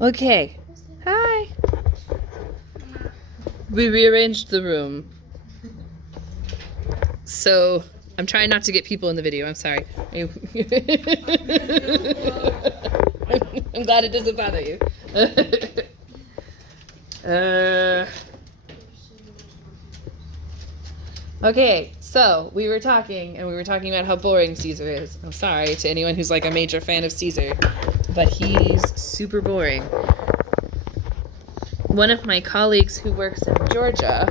Okay. Hi. We rearranged the room. So I'm trying not to get people in the video. I'm sorry. I'm glad it doesn't bother you. Okay, so we were talking about how boring Caesar is. I'm sorry to anyone who's like a major fan of Caesar, but he's super boring. One of my colleagues who works in Georgia,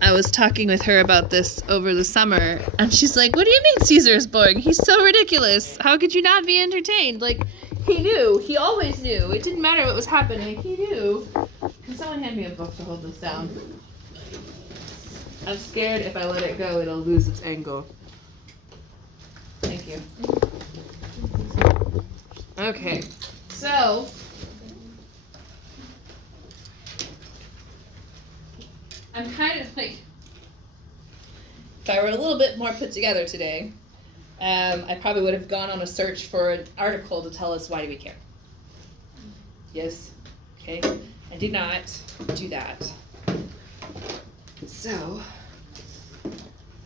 I was talking with her about this over the summer, and she's like, "What do you mean Caesar is boring? He's so ridiculous. How could you not be entertained?" Like, he knew. He always knew. It didn't matter what was happening. He knew. Can someone hand me a book to hold this down? I'm scared if I let it go, it'll lose its angle. Thank you. Okay, so I'm kind of like, if I were a little bit more put together today, I probably would have gone on a search for an article to tell us why do we care. Yes? Okay. I did not do that. So,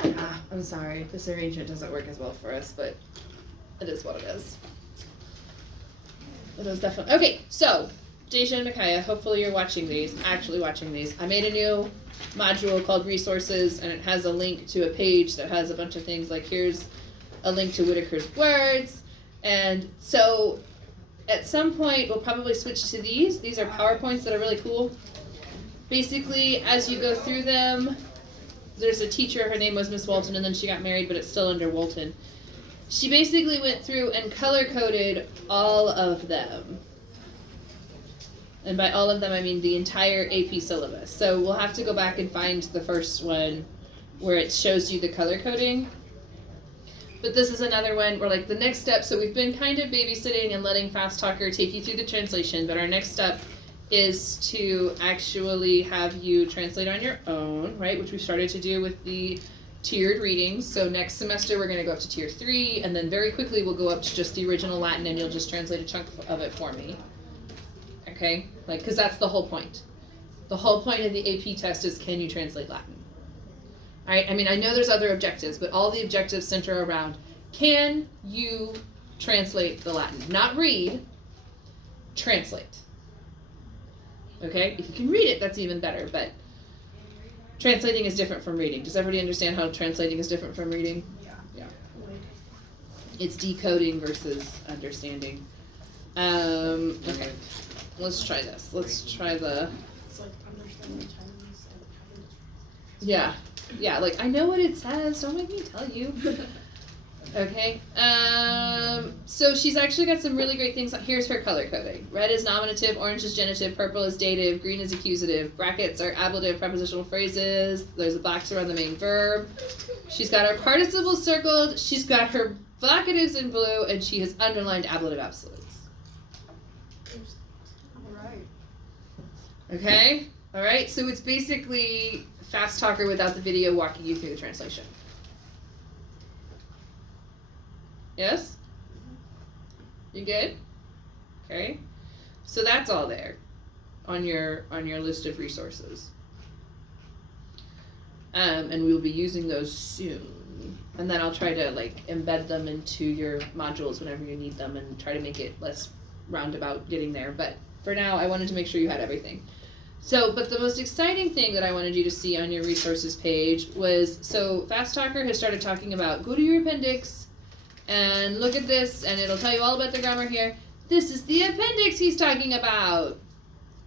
I'm sorry. This arrangement doesn't work as well for us, but it is what it is. It is definitely. Okay, so, Deja and Micaiah, hopefully you're actually watching these. I made a new module called Resources, and it has a link to a page that has a bunch of things like here's a link to Whitaker's words. And so, at some point, we'll probably switch to these. These are PowerPoints that are really cool. Basically, as you go through them, there's a teacher, her name was Miss Walton, and then she got married, but it's still under Walton. She basically went through and color-coded all of them. And by all of them, I mean the entire AP syllabus. So we'll have to go back and find the first one where it shows you the color coding. But this is another one where, like, the next step, so we've been kind of babysitting and letting Fast Talker take you through the translation, but our next step is to actually have you translate on your own, right, which we started to do with the tiered readings. So next semester we're going to go up to tier 3, and then very quickly we'll go up to just the original Latin, and you'll just translate a chunk of it for me. Okay? Like, because that's the whole point. The whole point of the AP test is, can you translate Latin? All right? I mean, I know there's other objectives, but all the objectives center around, can you translate the Latin? Not read, translate. Okay? If you can read it, that's even better, but translating is different from reading. Does everybody understand how translating is different from reading? Yeah. It's decoding versus understanding. Okay. Let's try this. Let's try the... It's like understanding Chinese and Yeah. Yeah, like, I know what it says. Don't make me tell you. Okay. So she's actually got some really great things. Here's her color coding. Red is nominative, orange is genitive, purple is dative, green is accusative. Brackets are ablative prepositional phrases. There's a box around the main verb. She's got her participles circled. She's got her vocatives in blue, and she has underlined ablative absolutes. Alright. Okay? Alright, so it's basically Fast Talker without the video walking you through the translation. Yes? You good? Okay. So that's all there on your list of resources. And we'll be using those soon. And then I'll try to like embed them into your modules whenever you need them and try to make it less roundabout getting there. But for now, I wanted to make sure you had everything. So, but the most exciting thing that I wanted you to see on your resources page was, so Fast Talker has started talking about, go to your appendix and look at this, and it'll tell you all about the grammar here. This is the appendix he's talking about.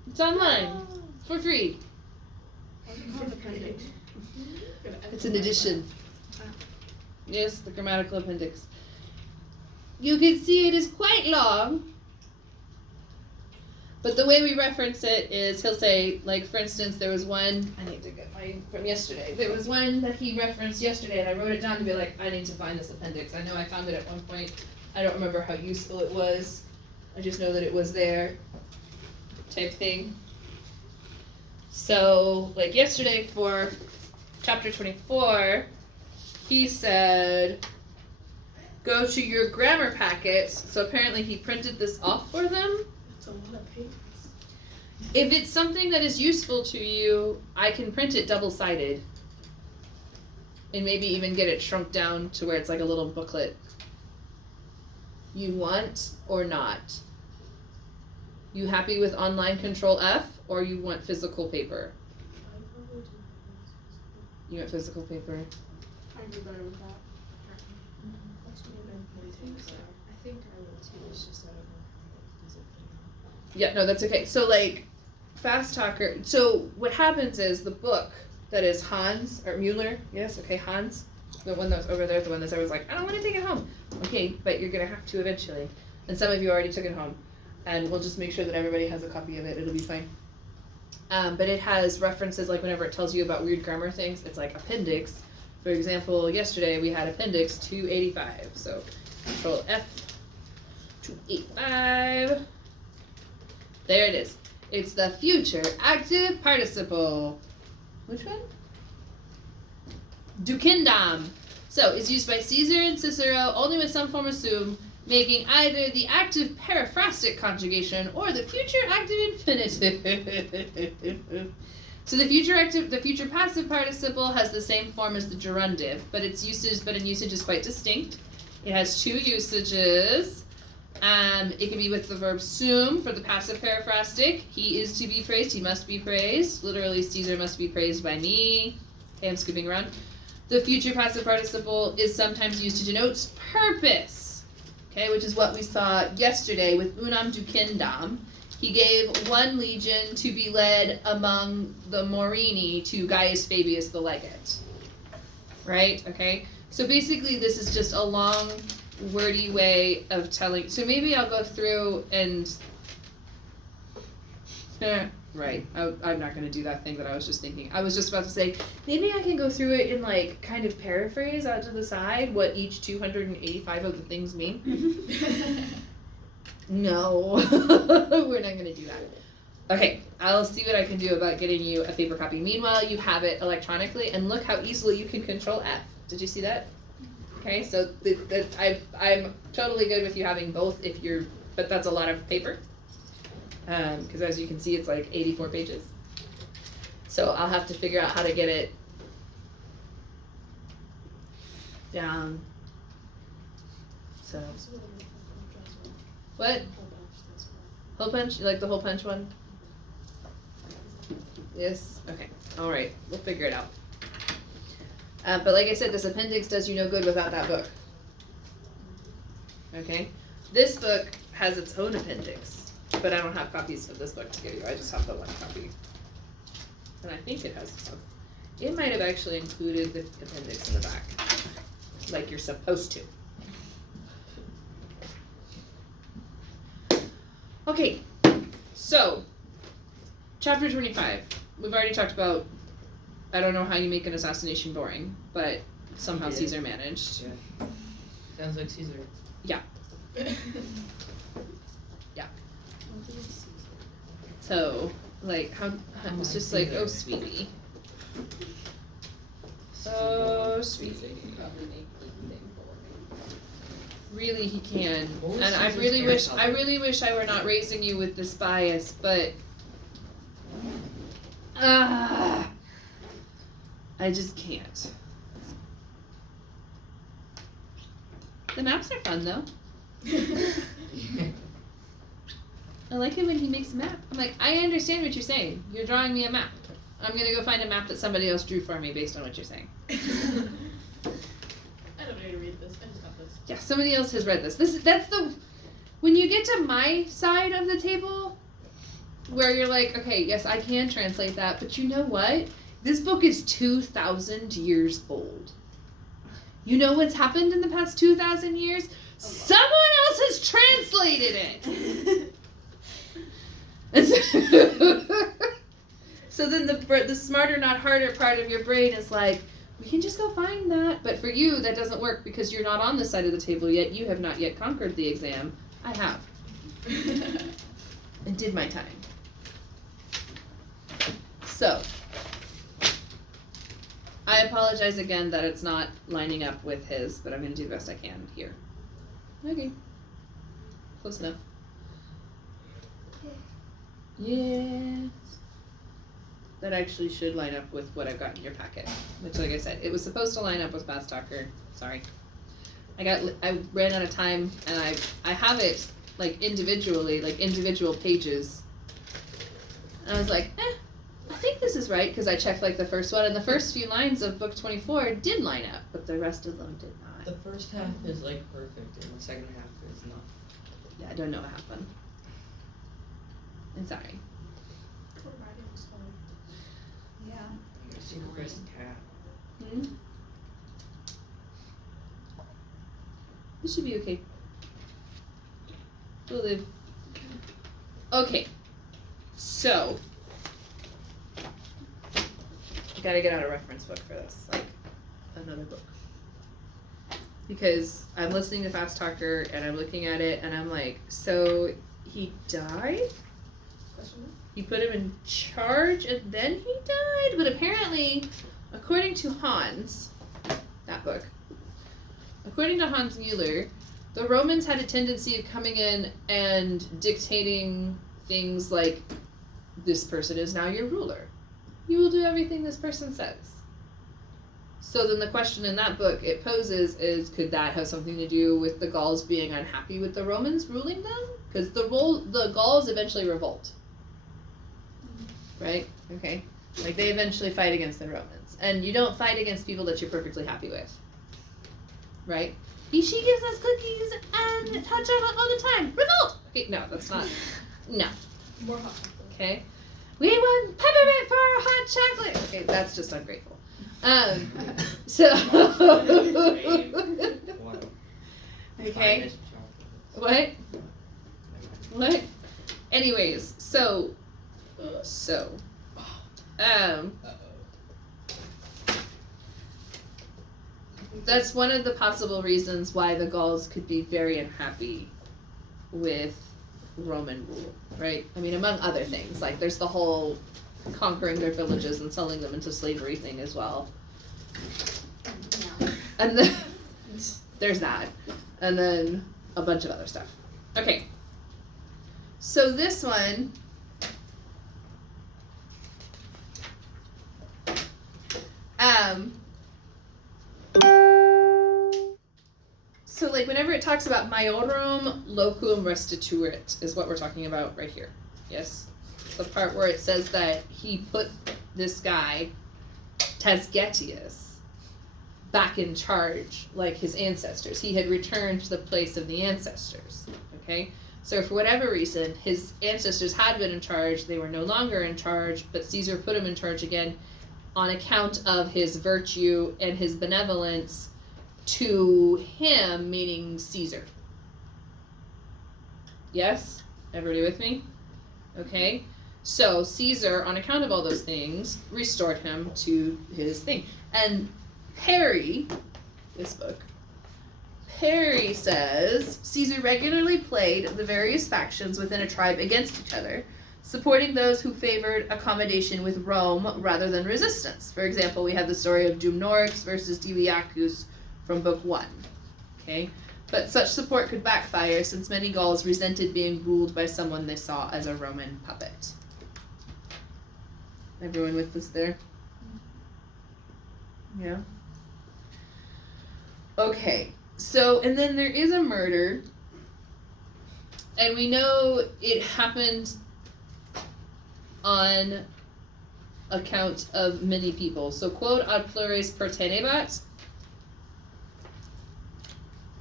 It's online for free. It's an edition. Yes, the grammatical appendix. You can see it is quite long. But the way we reference it is he'll say, like, for instance, there was one, I need to get mine from yesterday. There was one that he referenced yesterday, and I wrote it down to be like, I need to find this appendix. I know I found it at one point. I don't remember how useful it was. I just know that it was there, type thing. So, like yesterday for chapter 24, he said, go to your grammar packets. So apparently he printed this off for them. It's a lot of pages. If it's something that is useful to you, I can print it double-sided. And maybe even get it shrunk down to where it's like a little booklet. You want or not? You happy with online Control F or you want physical paper? I probably do. You want physical paper? I do better with that. That's what I think so. I think I will too, it's just I don't know how it does it for Yeah, no, that's okay. So like Fast Talker, so what happens is the book that is Hans or Mueller, yes, okay, Hans, the one that was over there, the one that's always like, I don't want to take it home. Okay, but you're gonna have to eventually. And some of you already took it home. And we'll just make sure that everybody has a copy of it, it'll be fine. But it has references, like whenever it tells you about weird grammar things, it's like appendix. For example, yesterday we had appendix 285, so Control F, 285. There it is. It's the future active participle. Which one? Ducendam. So it's used by Caesar and Cicero only with some form of sum, making either the active periphrastic conjugation or the future active infinitive. So the future passive participle has the same form as the gerundive, but its usage, in usage is quite distinct. It has two usages. It can be with the verb sum for the passive periphrastic. He is to be praised. He must be praised. Literally, Caesar must be praised by me. Okay, I'm skipping around. The future passive participle is sometimes used to denote purpose. Okay, which is what we saw yesterday with unam ducendam. He gave one legion to be led among the Morini to Gaius Fabius the legate. Right? Okay. So basically, this is just a long, wordy way of telling. So maybe I'll go through and. Right. I'm not going to do that thing that I was just thinking. I was just about to say, maybe I can go through it and like kind of paraphrase out to the side what each 285 of the things mean. No, we're not going to do that. Okay, I'll see what I can do about getting you a paper copy. Meanwhile, you have it electronically, and look how easily you can Control F. Did you see that? Okay, so I'm totally good with you having both if you're, but that's a lot of paper. Because as you can see, it's like 84 pages. So I'll have to figure out how to get it down. So, what? Hole punch? You like the hole punch one? Yes? Okay. Alright. We'll figure it out. But like I said, this appendix does you no good without that book. Okay? This book has its own appendix. But I don't have copies of this book to give you. I just have the one copy. And I think it has its own. It might have actually included the appendix in the back. Like you're supposed to. Okay. So, chapter 25. We've already talked about, I don't know how you make an assassination boring, but somehow Yeah. Caesar managed. Yeah. Sounds like Caesar. So, like, how it's just like, oh, sweetie. Oh, sweetie. Really, he can. What was And I Caesar's really hair wish, color? I really wish I were not raising you with this bias, but I just can't. The maps are fun though. I like it when he makes a map. I'm like, I understand what you're saying. You're drawing me a map. I'm gonna go find a map that somebody else drew for me based on what you're saying. I don't need to read this. I just got this. Yeah, somebody else has read this. That's the when you get to my side of the table where you're like, okay, yes, I can translate that, but you know what? This book is 2,000 years old. You know what's happened in the past 2,000 years? Someone else has translated it. And so then the smarter, not harder part of your brain is like, we can just go find that. But for you, that doesn't work because you're not on this side of the table yet. You have not yet conquered the exam. I have. And did my time. So, I apologize again that it's not lining up with his, but I'm going to do the best I can here. Okay. Close enough. Yes. That actually should line up with what I've got in your packet. Which, like I said, it was supposed to line up with Fast Talker. Sorry. I ran out of time, and I have it like individually, like individual pages. And I was like, I think this is right, because I checked like the first one, and the first few lines of book 24 did line up, but the rest of them did not. The first half is like perfect, and the second half is not. Yeah, I don't know what happened. I'm sorry. Poor writing was hard. Yeah. Like a super Chris cat. Hmm? This should be okay. We'll live. Okay. So. I gotta get out a reference book for this. Like, another book. Because I'm listening to Fast Talker and I'm looking at it and I'm like, so he died? Question mark? He put him in charge and then he died? But apparently, according to Hans, that book, according to Hans Mueller, the Romans had a tendency of coming in and dictating things like, this person is now your ruler. You will do everything this person says. So then the question in that book it poses is, could that have something to do with the Gauls being unhappy with the Romans ruling them? Because the Gauls eventually revolt. Right? Okay. Like, they eventually fight against the Romans. And you don't fight against people that you're perfectly happy with. Right? She gives us cookies and hot chocolate all the time. Revolt! Okay, no, that's not. No. More hot chocolate. Okay. We want peppermint for our hot chocolate! Okay, that's just ungrateful. So. Wow. Okay. Finest chocolate. What? What? Anyways, so. Uh-oh. That's one of the possible reasons why the Gauls could be very unhappy with Roman rule, right? I mean, among other things, like there's the whole conquering their villages and selling them into slavery thing as well. And then there's that. And then a bunch of other stuff. Okay. So this one so like whenever it talks about maiorum locum restituerit is what we're talking about right here. Yes? The part where it says that he put this guy, Tasgetius, back in charge like his ancestors. He had returned to the place of the ancestors. Okay? So for whatever reason, his ancestors had been in charge, they were no longer in charge, but Caesar put him in charge again on account of his virtue and his benevolence to him, meaning Caesar. Yes? Everybody with me? Okay? So Caesar, on account of all those things, restored him to his thing. And Perry, this book, Perry says, Caesar regularly played the various factions within a tribe against each other, supporting those who favored accommodation with Rome rather than resistance. For example, we have the story of Dumnorix versus Dibiacus from Book 1. Okay? But such support could backfire since many Gauls resented being ruled by someone they saw as a Roman puppet. Everyone with us there? Yeah? Okay. So, and then there is a murder, and we know it happened on account of many people. So, quod ad plures pertenebat.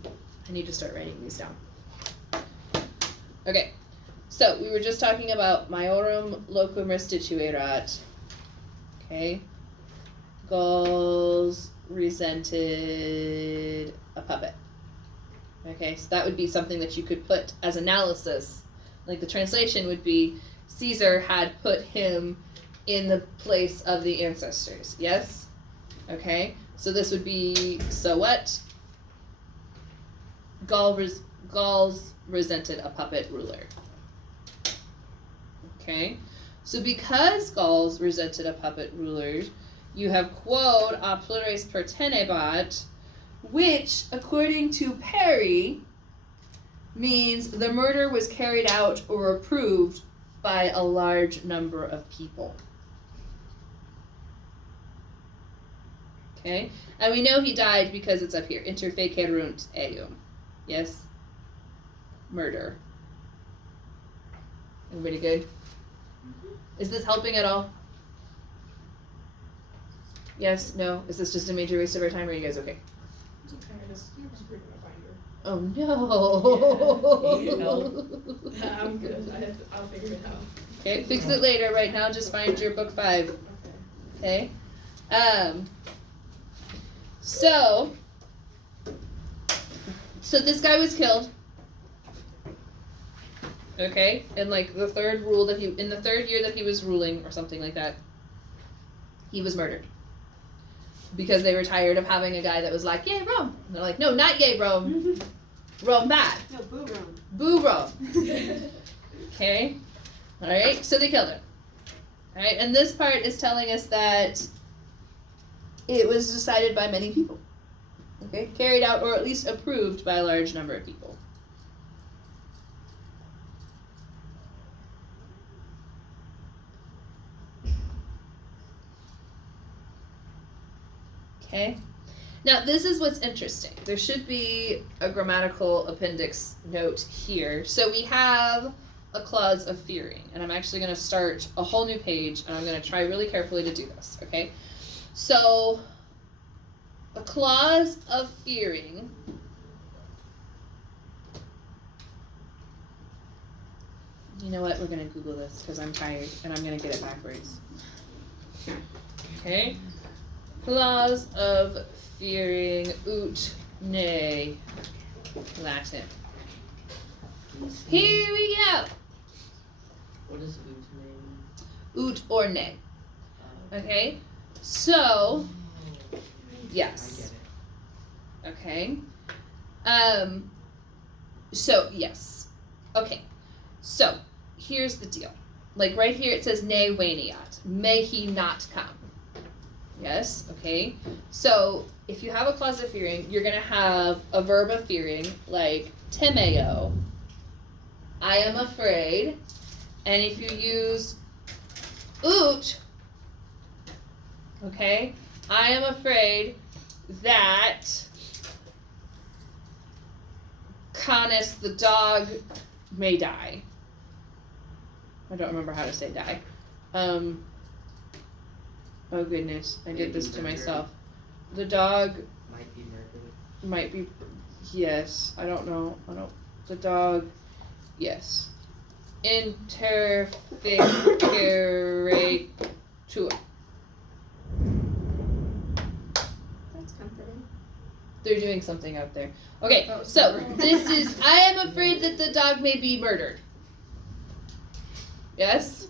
I need to start writing these down. Okay, so we were just talking about maiorum locum restituerat. Okay, Gauls resented a puppet. Okay, so that would be something that you could put as analysis. Like the translation would be, Caesar had put him in the place of the ancestors. Yes? Okay, so this would be, so what? Gauls resented a puppet ruler. Okay, so because Gauls resented a puppet ruler, you have quod a plures pertenebat, which, according to Perry, means the murder was carried out or approved by a large number of people. Okay, and we know he died because it's up here. Interfecerunt eum. Yes? Murder. Everybody good? Is this helping at all? Yes? No? Is this just a major waste of our time, or are you guys okay? It's okay, I just reading a binder. Oh no! Yeah, need help? I'm good, I'll figure it out. Okay, fix it later. Right now, just find your book 5. Okay. Okay? So this guy was killed. Okay? And like the third year that he was ruling or something like that, he was murdered. Because they were tired of having a guy that was like, yay, Rome. And they're like, no, not yay, Rome. Rome bad. No, boo Rome. Boo, Rome. Okay? Alright, so they killed him. Alright, and this part is telling us that it was decided by many people. Okay? Carried out or at least approved by a large number of people. Okay? Now, this is what's interesting. There should be a grammatical appendix note here. So we have a clause of fearing, and I'm actually going to start a whole new page, and I'm going to try really carefully to do this, okay? So, a clause of fearing you know what, we're going to Google this because I'm tired, and I'm going to get it backwards. Okay? Clause of fearing ut ne Latin. Here we go. What is ut name? Ut or ne. Okay? So, yes. I get it. Okay. So, yes. Okay. So, here's the deal. Like right here it says ne veniat. May he not come. Yes, okay. So, if you have a clause of fearing, you're going to have a verb of fearing, like temeo, I am afraid. And if you use ut, okay, I am afraid that Canis the dog may die. I don't remember how to say die. Oh goodness, I did this to myself. The dog Might be murdered. might be, yes, I don't know. The dog, yes. Interficeratur. That's comforting. They're doing something out there. Okay, Oh, so sorry. this is, I am afraid that the dog may be murdered. Yes?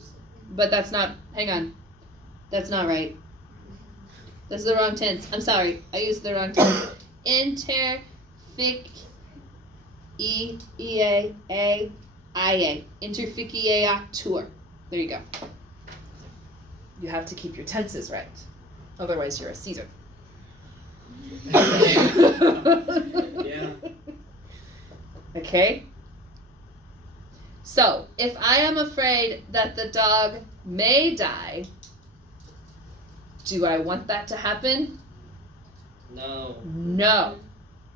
But that's not, hang on. That's not right. That's the wrong tense. I'm sorry. I used the wrong tense. Interficiatur. There you go. You have to keep your tenses right. Otherwise you're a Caesar. Yeah. Okay? So, if I am afraid that the dog may die, do I want that to happen? No. No.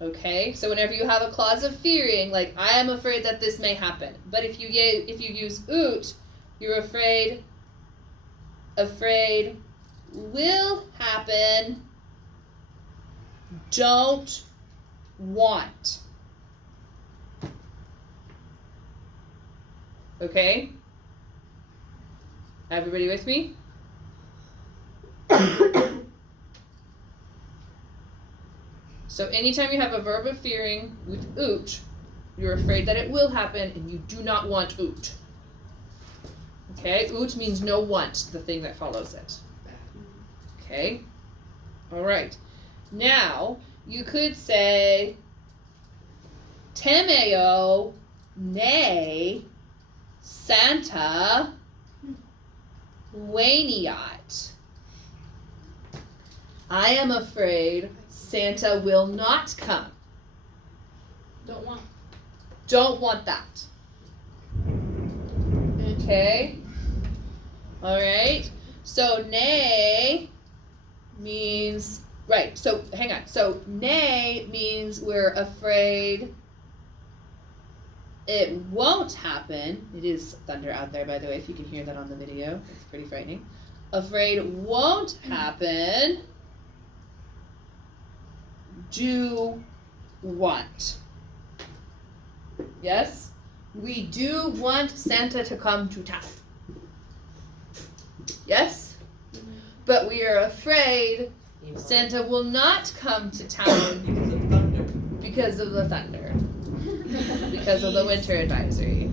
Okay? So whenever you have a clause of fearing, like I am afraid that this may happen. But if you use ut, you're afraid will happen, don't want. Okay? Everybody with me? So anytime you have a verb of fearing with ut, you're afraid that it will happen and you do not want ut. Okay? Ut means no want, the thing that follows it. Okay? Alright. Now, you could say temeo ne Santa veniat. I am afraid Santa will not come. Don't want. Don't want that. Okay. All right. So nay means right. So hang on. So nay means we're afraid it won't happen. It is thunder out there, by the way, if you can hear that on the video. It's pretty frightening. Afraid it won't happen. Do want. Yes? We do want Santa to come to town. Yes? But we are afraid Santa will not come to town Because of thunder. because of the thunder. Because of the winter advisory.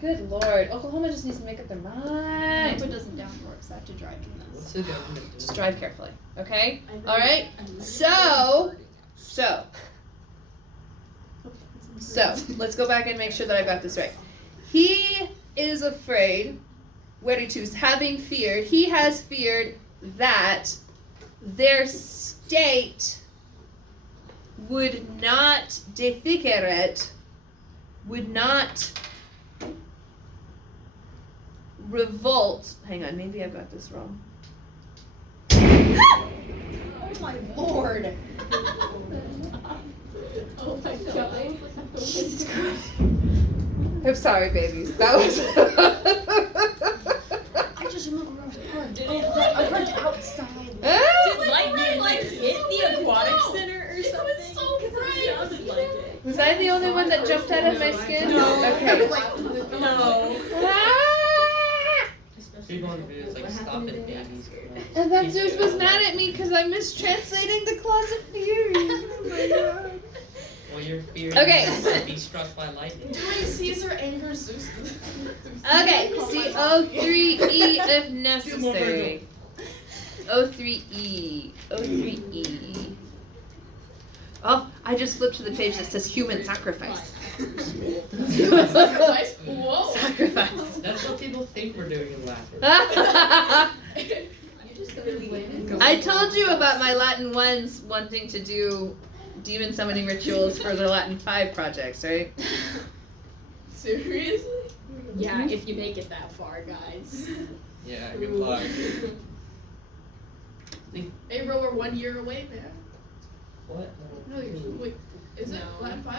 Good lord. Oklahoma just needs to make up their mind. Put doesn't down for us. I have to drive to What's this. the government Just doing? drive carefully, okay? Alright? So, let's go back and make sure that I got this right. He is afraid, having feared, he has feared that their state would not deficeret, would not revolt. Hang on, maybe I've got this wrong. Oh my lord! Oh my god. I'm sorry, babies. That was. I just remember where I was parked. Did Oh, it- I parked outside. Did lightning hit the aquatic center or It was something? so 'Cause bright. it sounded like it. Was I the only one that jumped out of my skin? No. Okay. No. People on the videos like stop it, babies. And that Zeus was mad at me because I'm mistranslating the Claws of Fury. Oh my god. Well, you're fearing Okay. to be struck by lightning. Doing Caesar angers Zeus. Okay, CO3E if necessary. O3E. O3E. Oh, I just flipped to the page that says human sacrifice. Sacrifice? Whoa. Sacrifice. That's what people think we're doing in Latin. You just really win. I told you about my Latin 1s wanting to do demon summoning rituals for their Latin 5 projects, right? Seriously? Yeah, if you make it that far, guys. Yeah, good luck. Hey, bro, we're 1 year away, man. What? No, wait, is it No. Latin 5?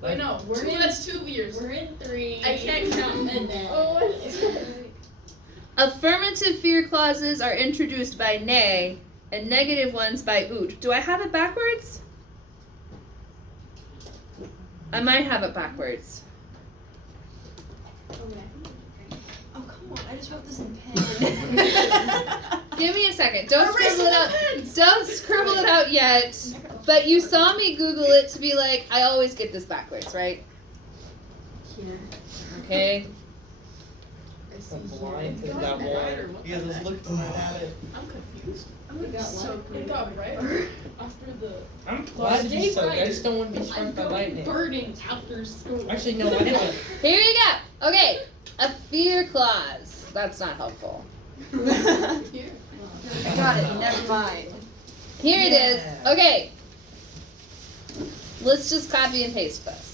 What? Wait, no, We're in- that's 2 years. We're in 3. I can't count. And then. Oh, Affirmative fear clauses are introduced by nay, and negative ones by oot. Do I have it backwards? I might have it backwards. Oh, come on. I just wrote this in pen. Give me a second. Don't Erase scribble it the out. pens. Don't scribble it out yet. But you saw me Google it to be like, I always get this backwards, right? Okay. I'm blind to that one. Yeah, just look right at it. I'm confused. It got So light. it got brighter after the. I'm glad you Stay so. I bright. just don't want to be struck by lightning. burning after school. Actually, no, I didn't. Here you go. Okay. A fear clause. That's not helpful. Here. I got it. Never mind. Here it is. Yeah. Okay. Let's just copy and paste this.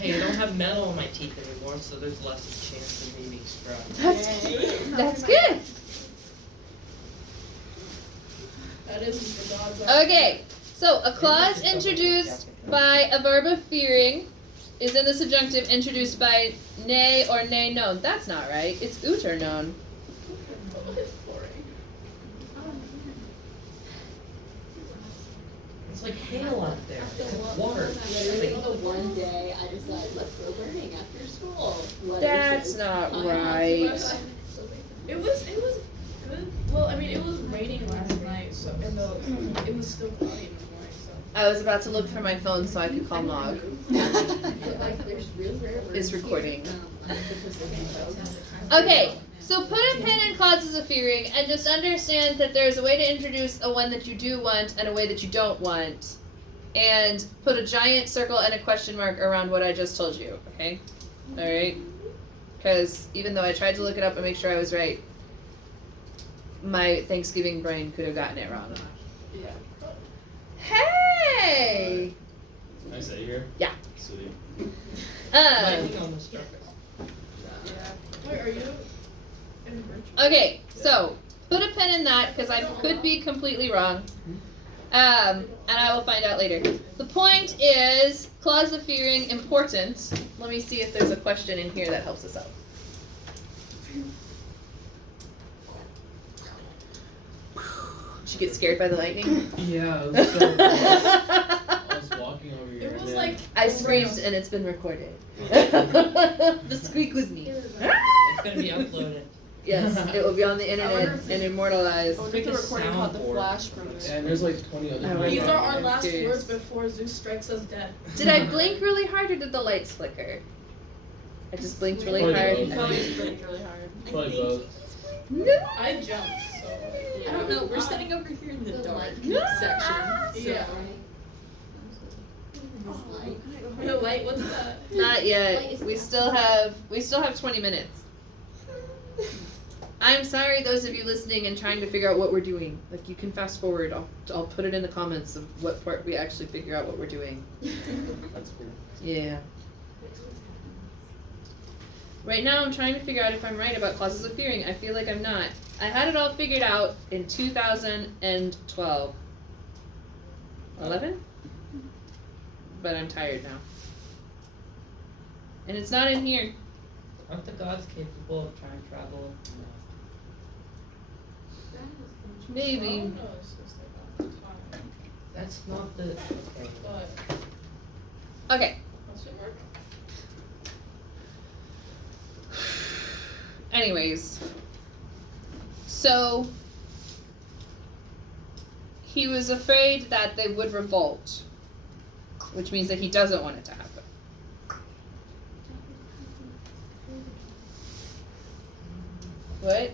Hey, I don't have metal in my teeth anymore, so there's less of a chance of me being struck. That's good. That is the gods. Okay. So a clause introduced by a verb of fearing is in the subjunctive introduced by nay or nay known. That's not right. It's oot or known. It's boring. It's like hail out there. It's water. The one day I decided let's go burning after school. That's not right. It was good. Well, I mean, it was raining last night, so it was still cloudy in the morning. So I was about to look for my phone so I could call Nog. Is recording. Okay, so put a pin in clauses of fearing and just understand that there's a way to introduce a one that you do want and a way that you don't want. And put a giant circle and a question mark around what I just told you, okay? Alright? Because even though I tried to look it up and make sure I was right, my Thanksgiving brain could have gotten it wrong. yeah. Hey! Can I stay here? Yeah. Sweet. Um, Lightning almost struck us. Wait, are you in virtual? Okay, so put a pin in that because I could be completely wrong. And I will find out later. The point is, clause of fearing important. Let me see if there's a question in here that helps us out. Did you get scared by the lightning? Yeah, it was so close. I was walking over here. It was and like I screamed and it's been recorded. The squeak was me. It's gonna be uploaded. Yes, it will be on the wonder internet if and immortalized. I wonder if the Make a recording caught the soundboard. flash from it. And there's like 20 other Oh, people. right. these are around our me. last Curious. words before Zeus strikes us dead. Did I blink really hard or did the lights flicker? I just blinked really Probably hard. both. Probably blinked really hard. Probably both. No. I jumped, so I don't know. We're sitting over here in the dark section. So. yeah. No, wait, what's that? Not yet. We still have 20 minutes. I'm sorry, those of you listening and trying to figure out what we're doing. Like, you can fast forward. I'll put it in the comments of what part we actually figure out what we're doing. That's cool. Yeah. Right now, I'm trying to figure out if I'm right about clauses of fearing. I feel like I'm not. I had it all figured out in 2012. 11? But I'm tired now. And it's not in here. Aren't the gods capable of time travel? Maybe. Oh, no, it's just like on time. That's not the. Okay. But Okay. that should work. Anyways. So, he was afraid that they would revolt, which means that he doesn't want it to happen. What?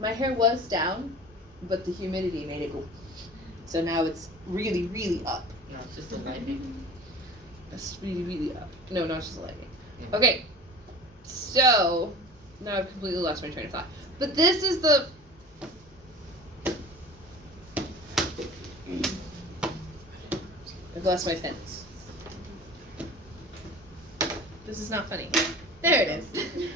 My hair was down, but the humidity made it go. So now it's really, really up. No, it's just the lightning. It's really, really up. No, not just the lightning. Okay. So, now I've completely lost my train of thought. But this is the... I've lost my pins. This is not funny. There it is.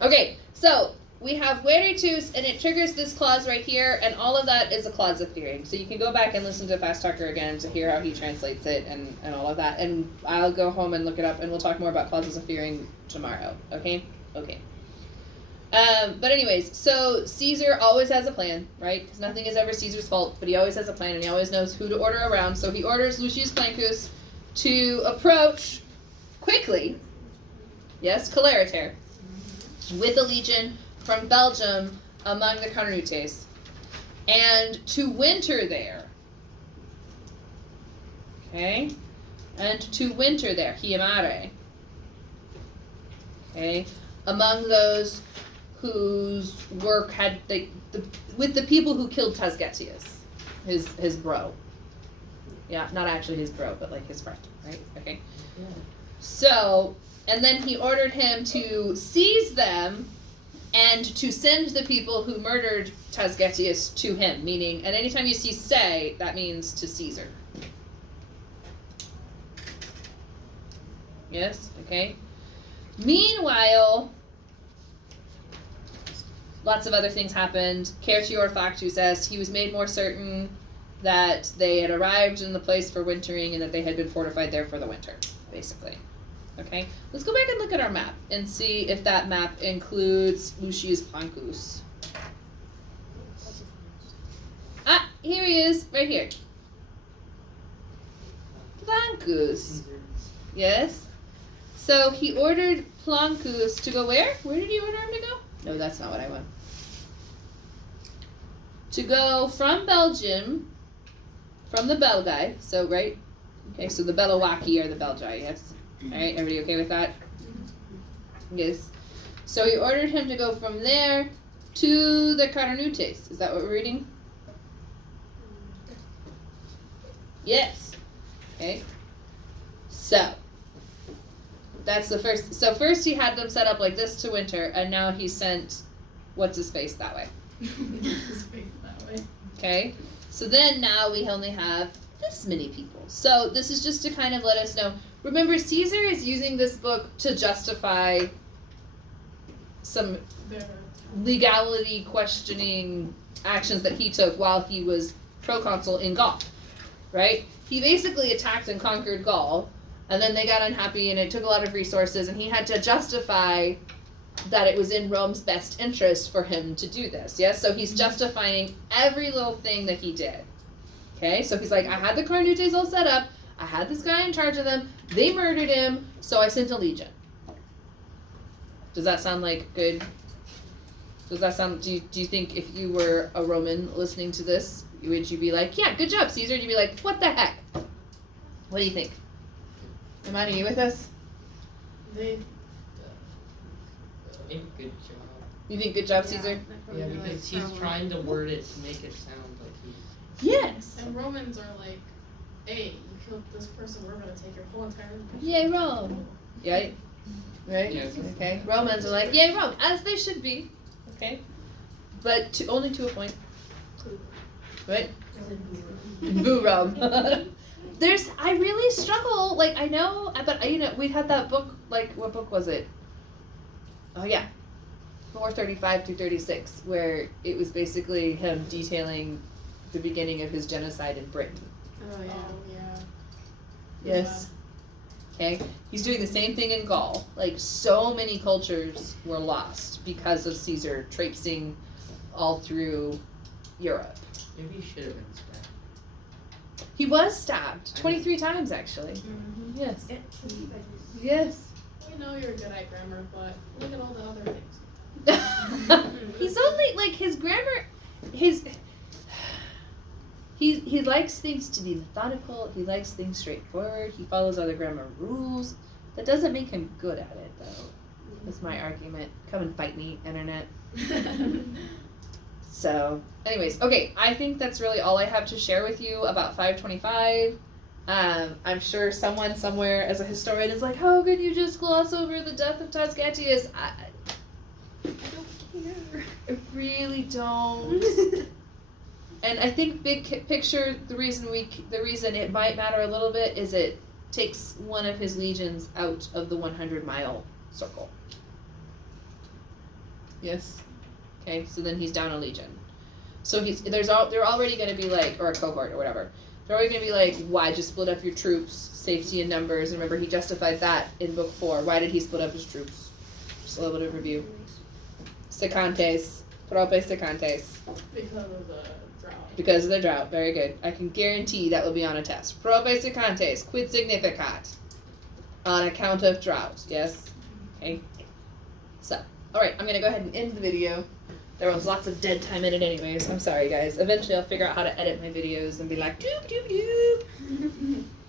Okay, so we have Veritus, and it triggers this clause right here, and all of that is a clause of fearing. So you can go back and listen to Fast Talker again to hear how he translates it and all of that. And I'll go home and look it up, and we'll talk more about clauses of fearing tomorrow. Okay? Okay. But anyways, so Caesar always has a plan, right? Because nothing is ever Caesar's fault, but he always has a plan, and he always knows who to order around. So he orders Lucius Plancus to approach quickly, yes, Celeriter, with a legion from Belgium among the Carnutes, and to winter there. Okay? And to winter there, Hiamare. Okay? Among those whose work had with the people who killed Tasgetius, his bro. Yeah, not actually his bro, but like his friend, right? Okay. Yeah. So, and then he ordered him to seize them and to send the people who murdered Tasgetius to him, meaning, and anytime you see say, that means to Caesar. Yes? Okay. Meanwhile, lots of other things happened. Certior Factus says he was made more certain that they had arrived in the place for wintering and that they had been fortified there for the winter, basically. Okay, let's go back and look at our map and see if that map includes Lucius Plancus. Ah, here he is, right here. Plancus. Yes. So he ordered Plancus to go where? Where did he order him to go? No, that's not what I want. To go from Belgium, from the Belgae, so right? Okay, so the Belowaki are the Belgae, yes? Alright, everybody okay with that? Yes. So he ordered him to go from there to the Carnutes. Is that what we're reading? Yes. Okay. So, that's the first. So first he had them set up like this to winter, and now he sent what's-his-face that way. That way. Okay? So then now we only have this many people. So this is just to kind of let us know remember, Caesar is using this book to justify some legality questioning actions that he took while he was proconsul in Gaul, right? He basically attacked and conquered Gaul, and then they got unhappy and it took a lot of resources, and he had to justify that it was in Rome's best interest for him to do this, yes? So he's justifying every little thing that he did, okay? So he's like, I had the Carnutes all set up, I had this guy in charge of them, they murdered him, so I sent a legion. Does that sound like good? Does that sound, do you think if you were a Roman listening to this, would you be like, yeah, good job, Caesar? You'd be like, what the heck? What do you think? Imani, are you with us? They. Maybe good job. You think good job, Caesar? Yeah, because he's trying to word it to make it sound like he's. Yes. And Romans are like, hey, you killed this person, we're gonna take your whole entire. Yay, Rome. Yeah. Right? Yes. Okay. Romans are like, yay, Rome, as they should be. Okay. But only to a point. Right? Boo Rome. I really struggle, like, I know, but, we had that book, like, what book was it? Oh, yeah. 435 through 36, where it was basically him detailing the beginning of his genocide in Britain. Oh yeah. Yes. Okay. He's doing the same thing in Gaul. Like, so many cultures were lost because of Caesar traipsing all through Europe. Maybe he should have been stabbed. He was stabbed 23 times, actually. Mm-hmm. Yes. Yes. We know you're good at grammar, but look at all the other things. He's only, like, his grammar, he likes things to be methodical, he likes things straightforward, he follows other grammar rules. That doesn't make him good at it, though. That's my argument. Come and fight me, internet. So, anyways, okay, I think that's really all I have to share with you about 525. I'm sure someone somewhere as a historian is like, how can you just gloss over the death of Tascatius? I don't care. I really don't. And I think big picture, the reason it might matter a little bit is it takes one of his legions out of the 100-mile circle. Yes. Okay, so then he's down a legion. So they're already going to be like, or a cohort or whatever. They're already going to be like, why just split up your troops? Safety in numbers. And remember, he justified that in book 4. Why did he split up his troops? Just a little bit of review. Secantes. Prope secantes. Because of the drought. Because of the drought. Very good. I can guarantee that will be on a test. Prope secantes. Quid significat. On account of drought. Yes? Okay. So, alright, I'm going to go ahead and end the video. There was lots of dead time in it anyways. I'm sorry, guys. Eventually I'll figure out how to edit my videos and be like, doop, doop, doop.